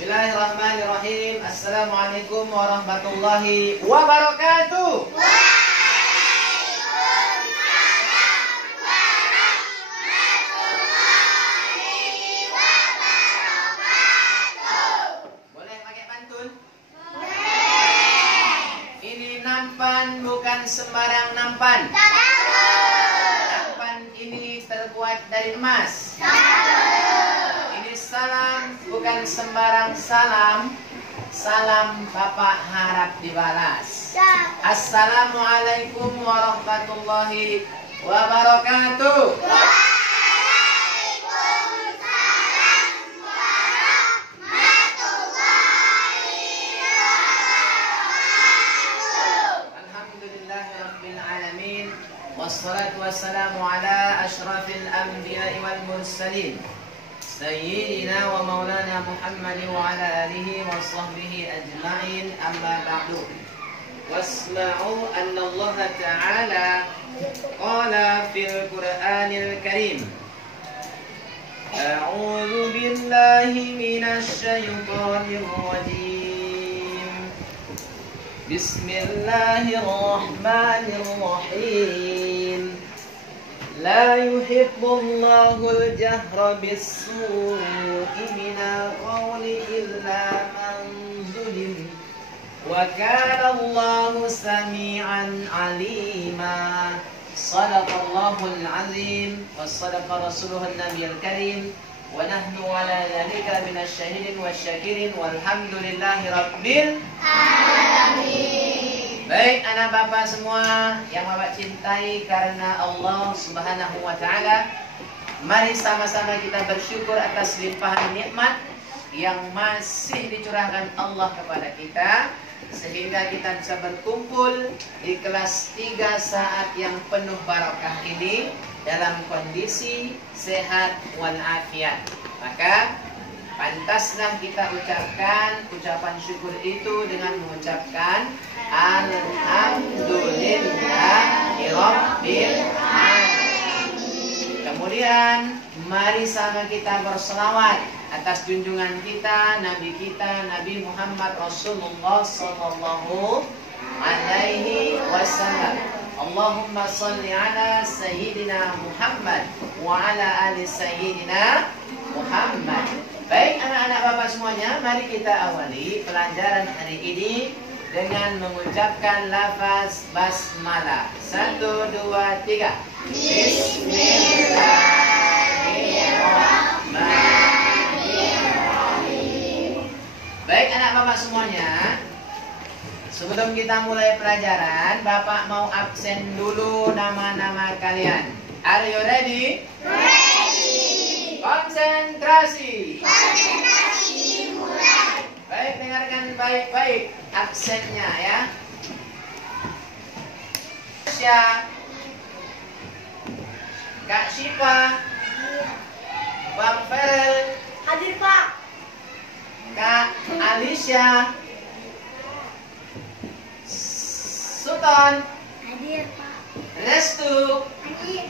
Bismillahirrahmanirrahim. Assalamualaikum warahmatullahi wabarakatuh. Waalaikumsalam warahmatullahi wabarakatuh. Boleh pakai pantun? Boleh. Ini nampan bukan sembarang nampan. Tahu. Nampan ini terbuat dari emas. Ini salam bukan sembarang salam. Salam Bapak harap dibalas. Assalamualaikum warahmatullahi wabarakatuh. Waalaikumsalam warahmatullahi wabarakatuh. Alhamdulillahirabbil alamin. Wassalatu wassalamu ala asyrafil anbiya'i wal mursalin. Sayyidina wa maulana Muhammad wa ala alihi wa sahbihi ajma'in, amma ba'du. Wasma'u anna Allah ta'ala qala fil Qur'anil Karim, a'udzu billahi minasy syaithanir rajim. Bismillahirrahmanirrahim. La yuhibbullahu al-jahra bis-su'i minal qawli illa man zulim. Wa kana Allahu sami'an 'alima. Shadaqallahul 'azim wa shadaqa rasuluhun nabiyul karim. Wa nahnu 'ala dzalika minasy syahidin wasyakirin walhamdulillahi rabbil alamin. Baik anak bapak semua yang bapak cintai karena Allah Subhanahu wa ta'ala, mari sama-sama kita bersyukur atas limpahan nikmat yang masih dicurahkan Allah kepada kita, sehingga kita bisa berkumpul di kelas 3 saat yang penuh barokah ini dalam kondisi sehat walafiat. Maka pantaslah kita ucapkan ucapan syukur itu dengan mengucapkan Alhamdulillahirabbil alamin. Kemudian mari sama kita berselawat atas junjungan kita, Nabi Muhammad Rasulullah sallallahu alaihi wasallam. Allahumma shalli ala sayyidina Muhammad wa ala ali sayyidina Muhammad. Baik anak-anak bapak semuanya, mari kita awali pelajaran hari ini dengan mengucapkan lafaz basmalah. 1, 2, 3. Bismillahirrahmanirrahim. Baik anak bapak semuanya, sebelum kita mulai pelajaran, bapak mau absen dulu nama-nama kalian. Are you ready? Ready. Konsentrasi. Konsentrasi mulai. Baik, dengarkan baik-baik absennya ya. Kak Syifa, Bang Ferel, Hadir Pak. Kak Alicia, Sultan, Hadir Pak. Restu, Hadir.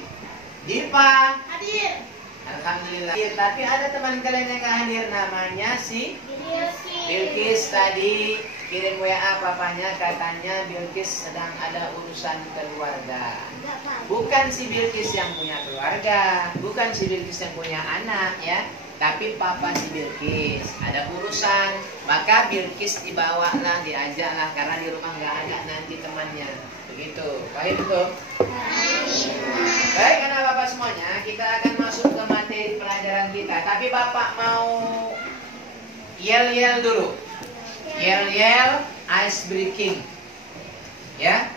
Dipa. Hadir. Alhamdulillah. Tapi ada teman kalian yang gak hadir, namanya si Bilkis. Tadi kirim WA papanya, katanya Bilkis sedang ada urusan keluarga. Bukan si Bilkis yang punya keluarga, bukan si Bilkis yang punya anak ya, tapi papa si Bilkis ada urusan. Maka Bilkis dibawalah, diajaklah, karena di rumah nggak ada nanti temannya. Begitu, paham itu? Baik anak bapak semuanya, kita akan masuk ke materi pelajaran kita. Tapi bapak mau yel-yel dulu. Yel-yel ice breaking. Ya,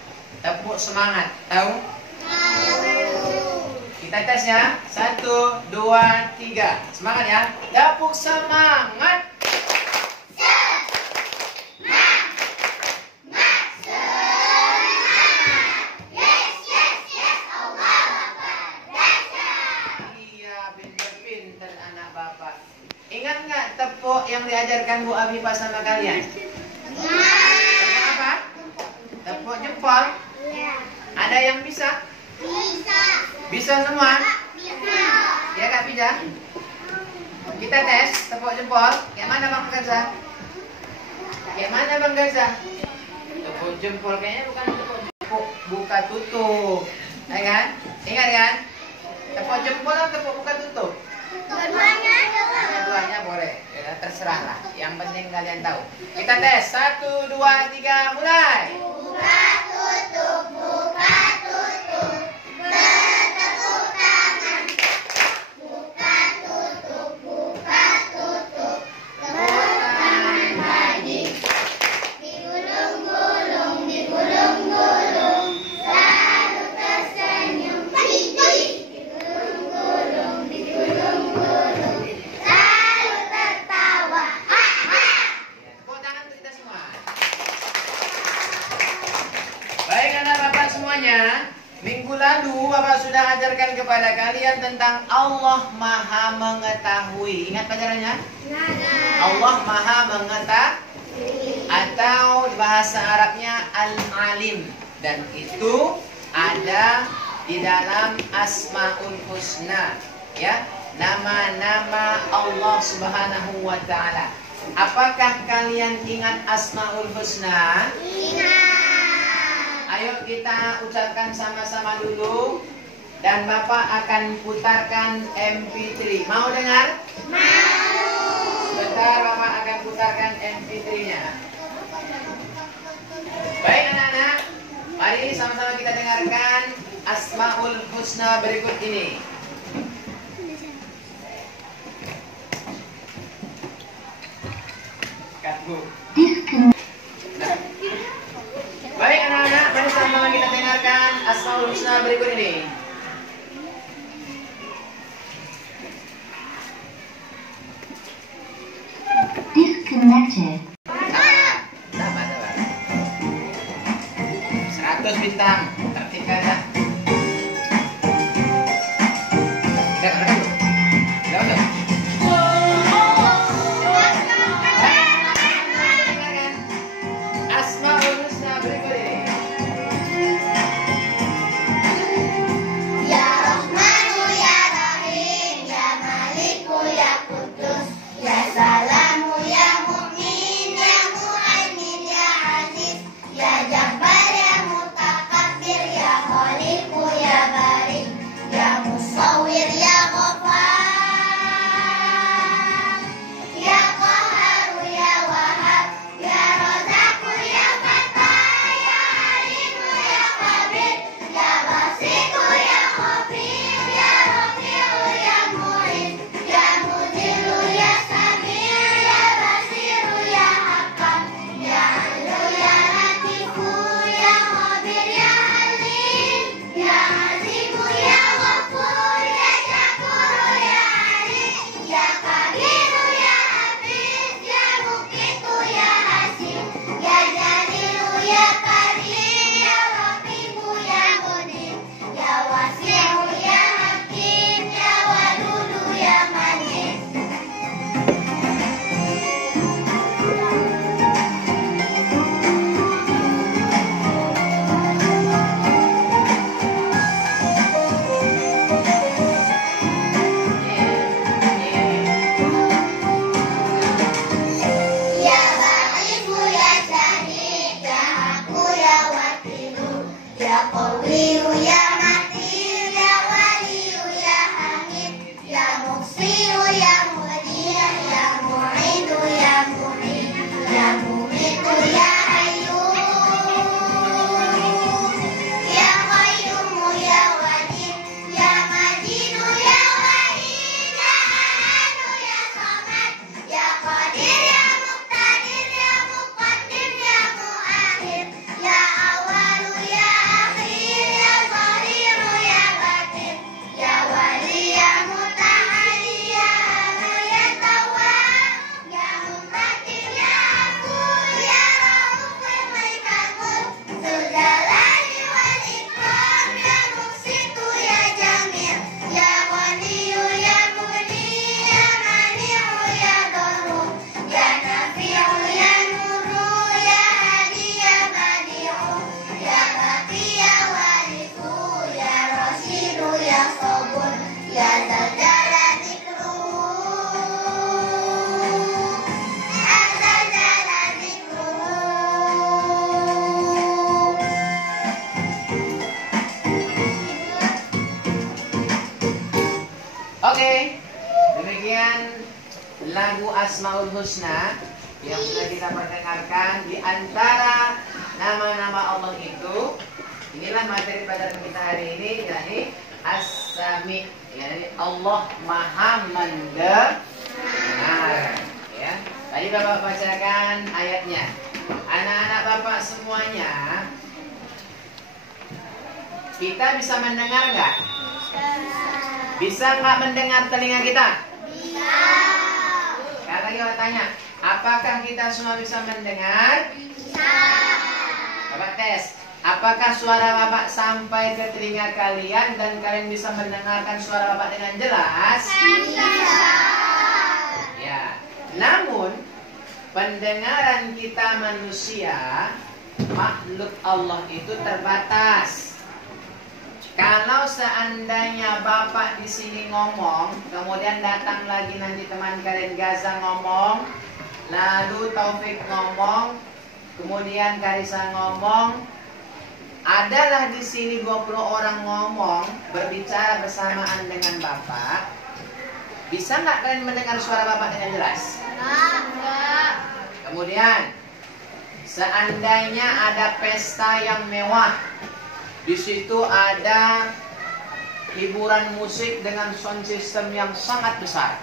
tepuk semangat. Tahu? Kita tes ya. 1, 2, 3. Semangat ya. Tepuk semangat. Ingat nggak tepuk yang diajarkan Bu Abifah sama kalian? Tepuk apa? Tepuk jempol. Ada yang bisa? Bisa. Bisa semua? Bisa. Ya Kak Pija? Kita tes, tepuk jempol. Kayak mana Bang Gaza? Kayak mana Bang Gaza? Tepuk jempol kayaknya bukan tepuk jempol, buka tutup. Ya kan? Ingat kan? Tepuk jempol atau tepuk buka tutup? Dua-duanya. Dua-duanya boleh. Ya, terserah lah. Yang penting kalian tahu. Kita tes. 1, 2, 3, mulai. Buka tutup, buka tutup. Bertepuk tangan. Buka tutup, buka tutup. Tepuk tangan lagi. Digulung-gulung, digulung-gulung. Selalu tersenyum. Digulung-gulung, digulung-gulung. Selalu tertawa. Tepuk tangan untuk kita semua. Baik anak bapak semuanya. Minggu lalu Bapak sudah ajarkan kepada kalian tentang Allah Maha Mengetahui. Ingat pelajarannya? Allah Maha Mengetahui. Atau bahasa Arabnya Al-Alim. Dan itu ada di dalam Asmaul Husna. Ya, nama-nama Allah Subhanahu wa Ta'ala. Apakah kalian ingat Asmaul Husna? Ayo kita ucapkan sama-sama dulu. Dan Bapak akan putarkan MP3. Mau dengar? Mau. Sebentar Bapak akan putarkan MP3-nya. Baik anak-anak, mari sama-sama kita dengarkan Asmaul Husna berikut ini. Katbu. Baik anak-anak, mari sama-sama kita dengarkan Asmaul Husna berikut ini. Disconnected. Sabar. 100 bintang, tertinggal ya. Asmaul Husna berikut ini. Ya Rahmanu ya Rahim, ya Maliku ya Kudus, ya Salamu ya Mu'min, Asmaul Husna yang sudah kita perdengarkan. Di antara nama-nama Allah itu, inilah materi pelajaran kita hari ini, yakni As-Sami, yakni Allah Maha Mendengar. Ya, tadi Bapak bacakan ayatnya. Anak-anak Bapak semuanya, kita bisa mendengar nggak? Bisa nggak mendengar telinga kita? Bisa. Sekarang lagi Bapak tanya, apakah kita semua bisa mendengar? Bisa. Bapak tes, apakah suara Bapak sampai ke telinga kalian dan kalian bisa mendengarkan suara Bapak dengan jelas? Bisa. Ya, namun pendengaran kita manusia, makhluk Allah itu terbatas. Kalau seandainya Bapak di sini ngomong, kemudian datang lagi nanti teman kalian Gaza ngomong, lalu Taufik ngomong, kemudian Karisa ngomong, adalah di sini 20 orang ngomong, berbicara bersamaan dengan Bapak. Bisa nggak kalian mendengar suara Bapak dengan jelas? Enggak. Kemudian, seandainya ada pesta yang mewah, di situ ada hiburan musik dengan sound system yang sangat besar.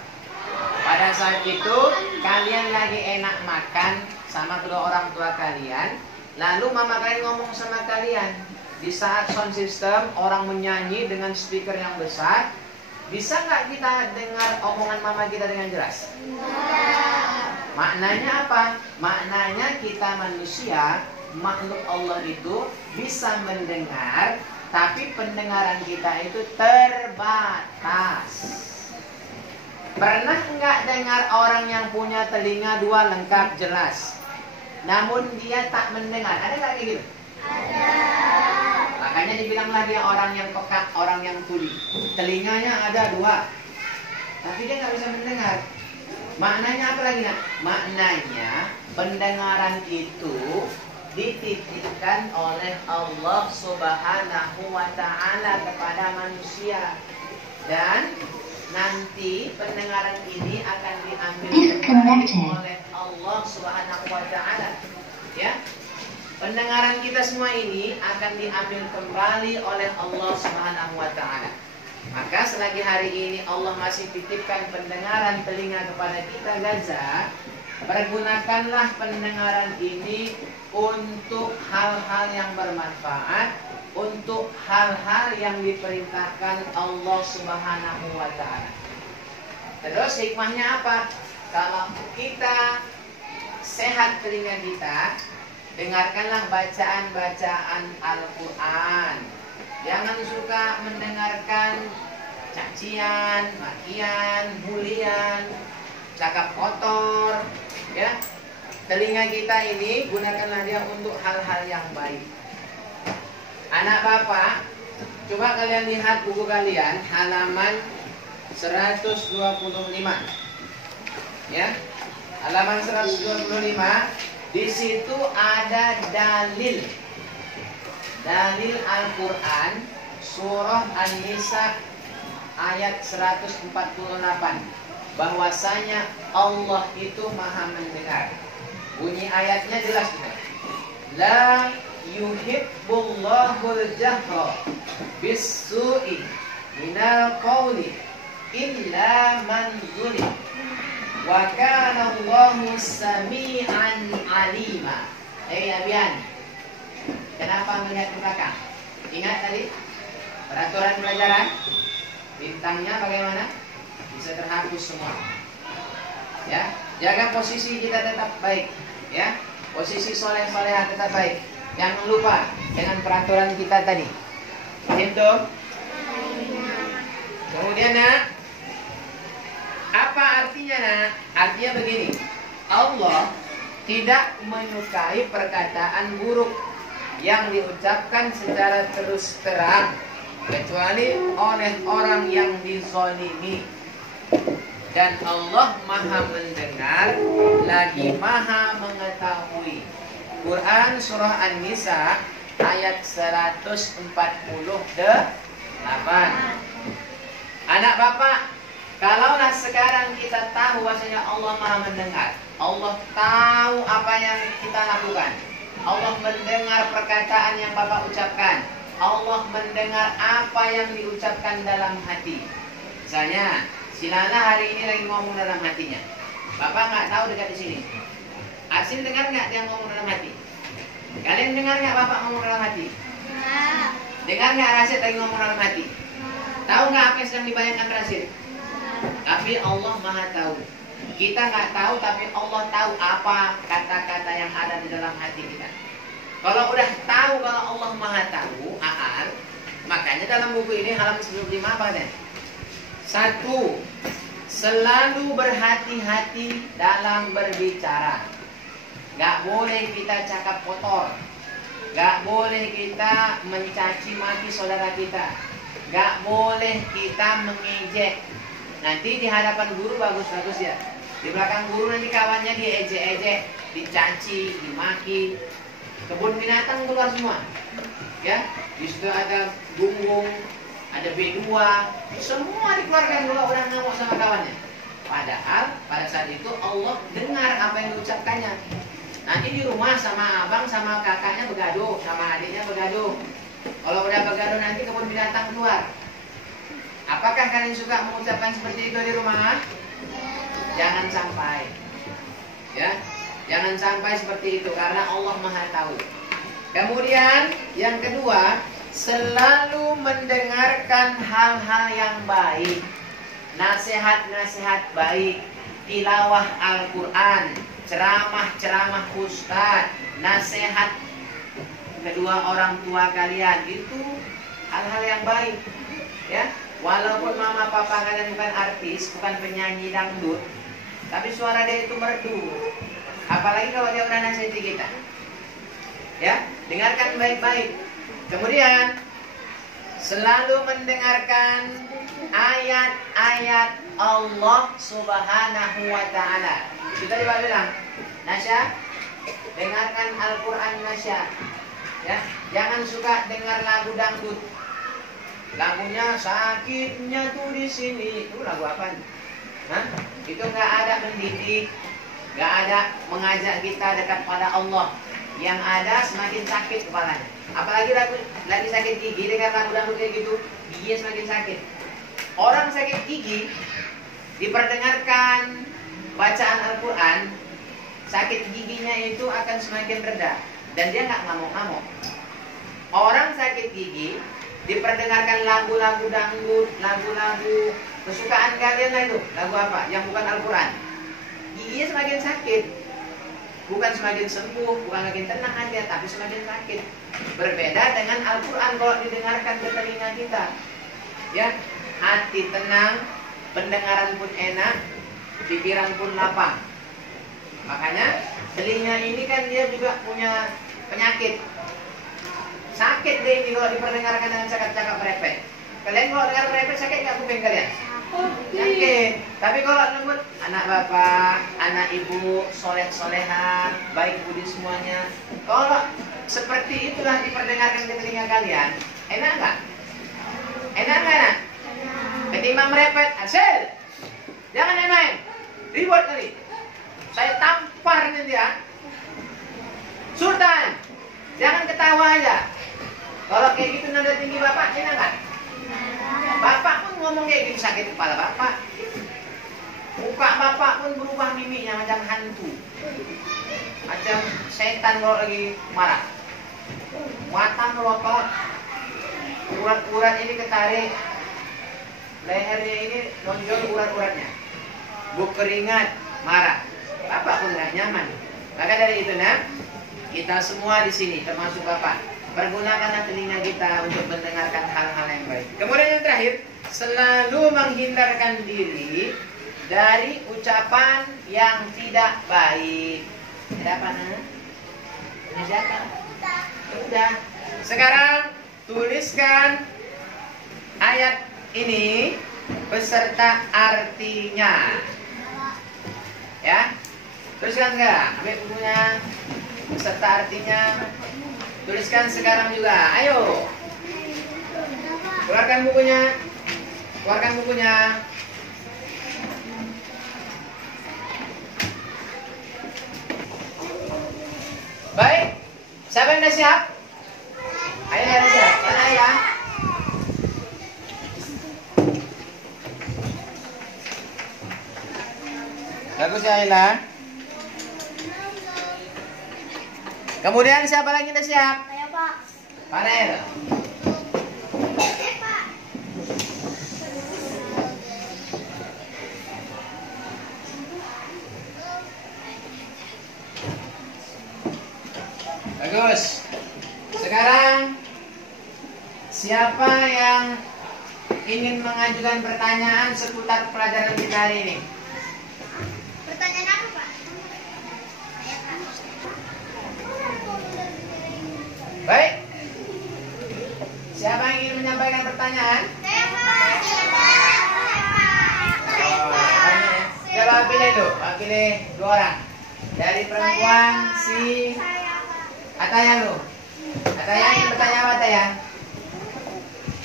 Pada saat itu, kalian lagi enak makan sama kedua orang tua kalian, lalu mama kalian ngomong sama kalian. Di saat sound system, orang menyanyi dengan speaker yang besar, bisa nggak kita dengar omongan mama kita dengan jelas? Maknanya apa? Maknanya kita manusia, makhluk Allah itu bisa mendengar, tapi pendengaran kita itu terbatas. Pernah nggak dengar orang yang punya telinga 2 lengkap jelas, namun dia tak mendengar? Ada nggak kayak gitu? Ada. Makanya dibilang lagi orang yang peka, orang yang tuli. Telinganya ada 2, tapi dia nggak bisa mendengar. Maknanya apa lagi nak? Maknanya pendengaran itu dititipkan oleh Allah Subhanahu wa Ta'ala kepada manusia, dan nanti pendengaran ini akan diambil oleh Allah Subhanahu wa Ta'ala. Ya, pendengaran kita semua ini akan diambil kembali oleh Allah Subhanahu wa Ta'ala. Maka selagi hari ini Allah masih titipkan pendengaran telinga kepada kita Gaza, pergunakanlah pendengaran ini untuk hal-hal yang bermanfaat, untuk hal-hal yang diperintahkan Allah Subhanahu wa Ta'ala. Terus hikmahnya apa? Kalau kita sehat telinga kita, dengarkanlah bacaan-bacaan Al-Quran. Jangan suka mendengarkan cacian, makian, bulian, cakap kotor. Ya, telinga kita ini gunakanlah dia untuk hal-hal yang baik. Anak Bapak, coba kalian lihat buku kalian halaman 125. Ya, halaman 125. Di situ ada dalil Al-Quran surah An-Nisa ayat 148, bahwasanya Allah itu Maha mendengar. Bunyi ayatnya jelas tidak? La yuhibbullahul jahra bis-su'i minal qawli illa man zulim wa kana Allahu sami'an alima. Abian, kenapa melihat ke belakang? Ingat tadi peraturan pelajaran? Bintangnya bagaimana? Bisa terhapus semua. Ya, jaga posisi kita tetap baik. Ya, posisi soleh-solehah tetap baik. Jangan lupa dengan peraturan kita tadi. Itu. Kemudian nak, apa artinya nak? Artinya begini, Allah tidak menyukai perkataan buruk yang diucapkan secara terus terang, kecuali oleh orang yang dizalimi. Dan Allah Maha mendengar lagi Maha mengetahui. Quran surah An-Nisa ayat 148. Anak Bapak, Kalaulah sekarang kita tahu bahwasanya Allah Maha mendengar, Allah tahu apa yang kita lakukan, Allah mendengar perkataan yang Bapak ucapkan, Allah mendengar apa yang diucapkan dalam hati. Misalnya, si Lana hari ini lagi ngomong dalam hatinya. Bapak nggak tahu dekat di sini. Asin dengar nggak dia ngomong dalam hati? Kalian dengar nggak Bapak ngomong dalam hati? Dengar nggak Rasid lagi ngomong dalam hati? Tahu nggak apa yang sedang dibayangkan Rasid? Tapi Allah Maha tahu. Kita nggak tahu, tapi Allah tahu apa kata-kata yang ada di dalam hati kita. Kalau udah tahu kalau Allah Maha tahu, makanya dalam buku ini halaman 95 apa katanya? 1. Selalu berhati-hati dalam berbicara. Gak boleh kita cakap kotor. Gak boleh kita mencaci maki saudara kita. Gak boleh kita mengejek. Nanti di hadapan guru bagus-bagus ya. Di belakang guru nanti kawannya diejek-ejek, dicaci, dimaki. Kebun binatang keluar semua. Ya, di situ ada gungung, ada B2, semua dikeluarkan dulu udah ngamuk sama kawannya. Padahal pada saat itu Allah dengar apa yang diucapkannya. Nanti di rumah sama abang sama kakaknya begaduh, sama adiknya begaduh. Kalau udah begaduh nanti kebun binatang keluar. Apakah kalian suka mengucapkan seperti itu di rumah? Jangan sampai. Ya, jangan sampai seperti itu karena Allah Maha tahu. Kemudian yang kedua, selalu mendengarkan hal-hal yang baik. Nasihat-nasihat baik, tilawah Al-Qur'an, ceramah-ceramah ustaz, nasihat kedua orang tua kalian, itu hal-hal yang baik. Ya, walaupun mama papa kalian bukan artis, bukan penyanyi dangdut, tapi suara dia itu merdu. Apalagi kalau dia udah nasihati kita. Ya, dengarkan baik-baik. Kemudian selalu mendengarkan ayat-ayat Allah Subhanahu wa taala. Kita bilang, Nasya, dengarkan Al-Qur'an Nasya. Ya, jangan suka dengar lagu dangdut. Lagunya sakitnya tuh di sini. Itu lagu apa? Hah? Itu nggak ada mendidik, nggak ada mengajak kita dekat pada Allah. Yang ada semakin sakit kepalanya. Apalagi lagi sakit gigi dengan lagu dangdut kayak gitu, giginya semakin sakit. Orang sakit gigi diperdengarkan bacaan Al-Quran, sakit giginya itu akan semakin reda dan dia nggak ngamuk-ngamuk. Orang sakit gigi diperdengarkan lagu-lagu dangdut, lagu-lagu kesukaan kalian lah itu, lagu apa? Yang bukan Al-Quran. Giginya semakin sakit, bukan semakin sembuh, bukan makin tenang aja, tapi semakin sakit. Berbeda dengan Al-Quran kalau didengarkan ke telinga kita, ya, hati tenang, pendengaran pun enak, pikiran pun lapang. Makanya telinga ini kan dia juga punya penyakit. Sakit deh ini kalau diperdengarkan dengan cakap-cakap merepek. Kalian kalau dengar merepek sakit nggak kuping kalian? Sakit. Tapi kalau lembut, anak bapak, anak ibu, soleh-solehan, baik budi semuanya. Kalau seperti itulah diperdengarkan ke telinga kalian, enak nggak? Enak nggak enak? Ketimbang merepet, hasil. Jangan main-main, ribut kali. Saya tampar nanti ya. Sultan, jangan ketawa aja. Kalau kayak gitu nada tinggi bapak, enak nggak? Bapak pun ngomong kayak gitu sakit kepala bapak. Muka bapak pun berubah mimiknya macam hantu, macam setan kalau lagi marah. Mata melotot, urat-urat ini ketarik, lehernya ini nonjol urat-uratnya, berkeringat, marah. Bapak pun nggak nyaman. Maka dari itu kita semua di sini termasuk bapak, pergunakanlah telinga kita untuk mendengarkan hal-hal yang baik. Kemudian yang terakhir, selalu menghindarkan diri dari ucapan yang tidak baik. Ada apa? Ini siapa? Udah. Sekarang tuliskan ayat ini beserta artinya. Ya. Tuliskan sekarang. Ambil bukunya beserta artinya. Tuliskan sekarang juga. Ayo. Keluarkan bukunya. Keluarkan bukunya. Siapa yang udah siap? Ayla udah siap. Mana Ayla? Bagus ya Ayla. Kemudian siapa lagi udah siap? Saya, Pak. Farel. Pak. Bagus. Sekarang siapa yang ingin mengajukan pertanyaan seputar pelajaran kita hari ini? Pertanyaan apa, Pak? Saya, Pak. Baik. Siapa yang ingin menyampaikan pertanyaan? Saya, Pak. Saya, Pak. Oh, banyak ya. Coba pilih dulu. Pilih 2 orang. Dari perempuan si Saya, Pak. Ataya lu. Ataya ingin bertanya apa Ataya?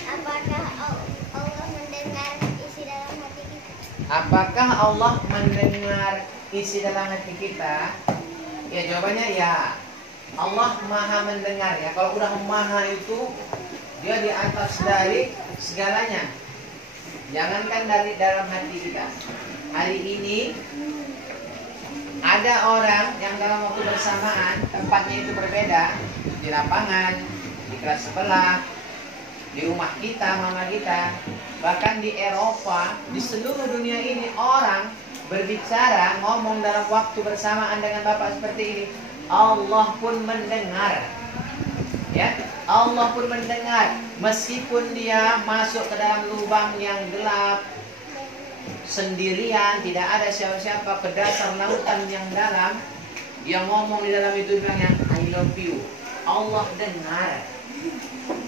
Apakah Allah mendengar isi dalam hati kita? Apakah Allah mendengar isi dalam hati kita? Ya jawabannya ya. Allah maha mendengar ya. Kalau udah maha itu dia di atas dari segalanya. Jangankan dari dalam hati kita. Hari ini ada orang yang dalam waktu bersamaan tempatnya itu berbeda, di lapangan, di kelas sebelah, di rumah kita, mama kita, bahkan di Eropa, di seluruh dunia ini orang berbicara, ngomong dalam waktu bersamaan dengan Bapak seperti ini. Allah pun mendengar. Ya, Allah pun mendengar meskipun dia masuk ke dalam lubang yang gelap sendirian, tidak ada siapa-siapa, ke dasar lautan yang dalam, dia ngomong di dalam itu bilangnya I love you. Allah dengar.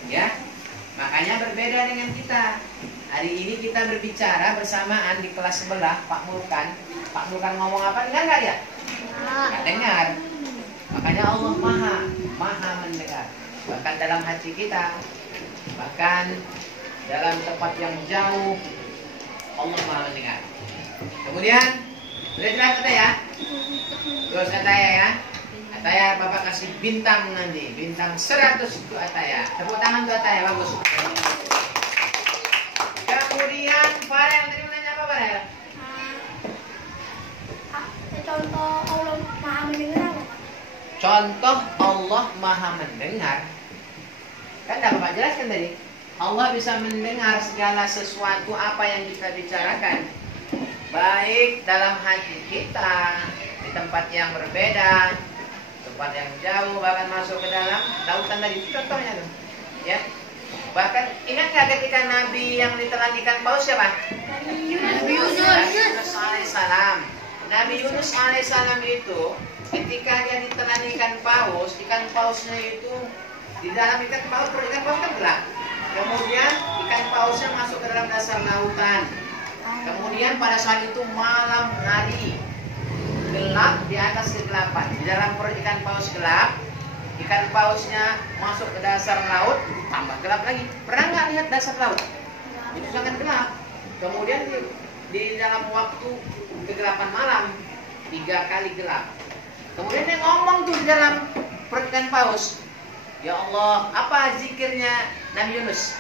Ya. Makanya berbeda dengan kita. Hari ini kita berbicara bersamaan di kelas sebelah, Pak Mulkan ngomong apa? Dengar ya? Nggak dengar. Makanya Allah maha mendengar. Bahkan dalam hati kita, bahkan dalam tempat yang jauh, Allah maha mendengar. Kemudian, boleh jelas kata ya? Terus Ataya ya. Ataya Bapak kasih bintang nanti. Bintang 100 untuk Ataya. Tepuk tangan untuk Ataya, bagus. Kemudian Farel, tadi mau nanya apa Farel? Contoh Allah maha mendengar apa, Pak? Contoh Allah maha mendengar. Kan dah Bapak jelaskan tadi. Allah bisa mendengar segala sesuatu apa yang kita bicarakan. Baik dalam hati kita, di tempat yang berbeda, tempat yang jauh, bahkan masuk ke dalam lautan tadi. Itu contohnya tuh. Ya. Bahkan ingat nggak ketika Nabi yang ditelan ikan paus siapa? Nabi Yunus. Nabi Yunus alaihissalam. Nabi Yunus alaihissalam itu ketika dia ditelan ikan pausnya itu di dalam ikan paus kan gelap. Kemudian ikan pausnya masuk ke dalam dasar lautan. Kemudian pada saat itu malam hari, gelap di atas kegelapan. Di dalam perut ikan paus gelap, ikan pausnya masuk ke dasar laut, tambah gelap lagi. Pernah nggak lihat dasar laut? Itu sangat gelap. Kemudian di dalam waktu kegelapan malam, 3 kali gelap. Kemudian dia ngomong tuh di dalam perut ikan paus, ya Allah, apa zikirnya Nabi Yunus?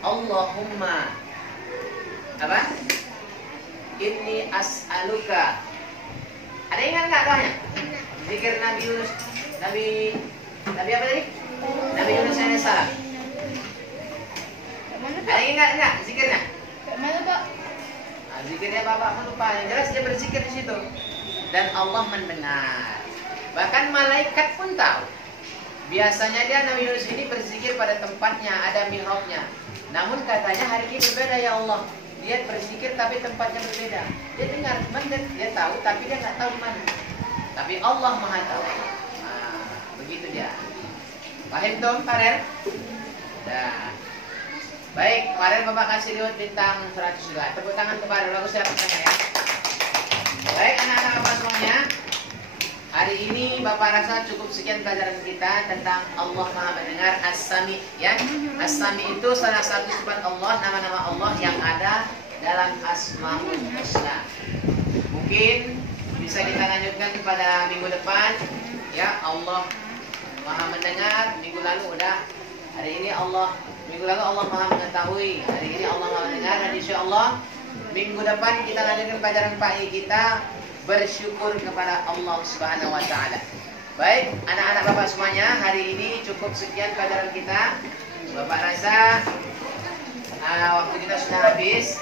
Allahumma apa? Inni as'aluka. Ada ingat nggak doanya? Zikir Nabi Yunus, Nabi apa tadi? Nabi Yunus alaihissalam. Ada ingat nggak zikirnya? Mana, Pak? Nah, zikirnya Bapak lupa. Yang jelas dia berzikir di situ. Dan Allah mendengar. Bahkan malaikat pun tahu. Biasanya dia Nabi Yunus ini berzikir pada tempatnya, ada mihrabnya. Namun katanya hari ini berbeda ya Allah. Dia berzikir tapi tempatnya berbeda. Dia dengar, dia tahu tapi dia nggak tahu di mana. Tapi Allah Maha tahu. Nah, begitu dia. Paham dong, Farel? Nah. Baik, Farel Bapak kasih lihat bintang 100 juga. Tepuk tangan untuk Farel, bagus ya pertanyaan ya. Baik, anak-anak Bapak semuanya. Hari ini Bapak rasa cukup sekian pelajaran kita tentang Allah Maha Mendengar, As-Sami ya. As-Sami itu salah satu sifat Allah, nama-nama Allah yang ada dalam Asmaul Husna. Mungkin bisa kita lanjutkan pada minggu depan Ya Allah Maha mendengar. Minggu lalu udah. Hari ini minggu lalu Allah Maha mengetahui. Hari ini Allah Maha mendengar. Dan insya Allah minggu depan kita lanjutkan pelajaran PAI kita, bersyukur kepada Allah Subhanahu wa taala. Baik, anak-anak Bapak semuanya, hari ini cukup sekian pelajaran kita. Bapak rasa waktu kita sudah habis.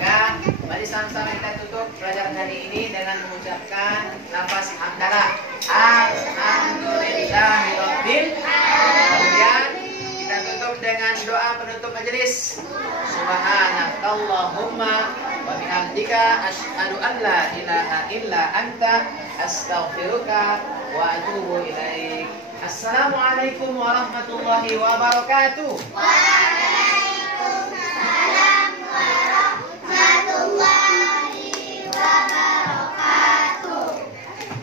Maka mari sama-sama kita tutup pelajaran hari ini dengan mengucapkan lafaz hamdalah. Alhamdulillahirabbil alamin. Kemudian kita tutup dengan doa penutup majelis. Subhanakallahumma wa bihamdika asyhadu an la ilaha illa anta astaghfiruka wa atubu ilaik. Assalamualaikum warahmatullahi wabarakatuh. Waalaikumsalam warahmatullahi wabarakatuh.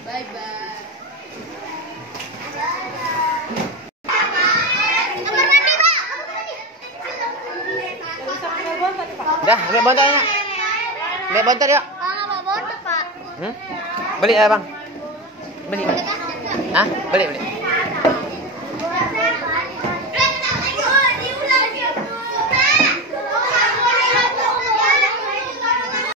Bye bye. Dah, ambil bontornya. Ambil bontor yuk. Bang, apa bontot, Pak? Beli ya, Bang. Beli. Hah? Beli.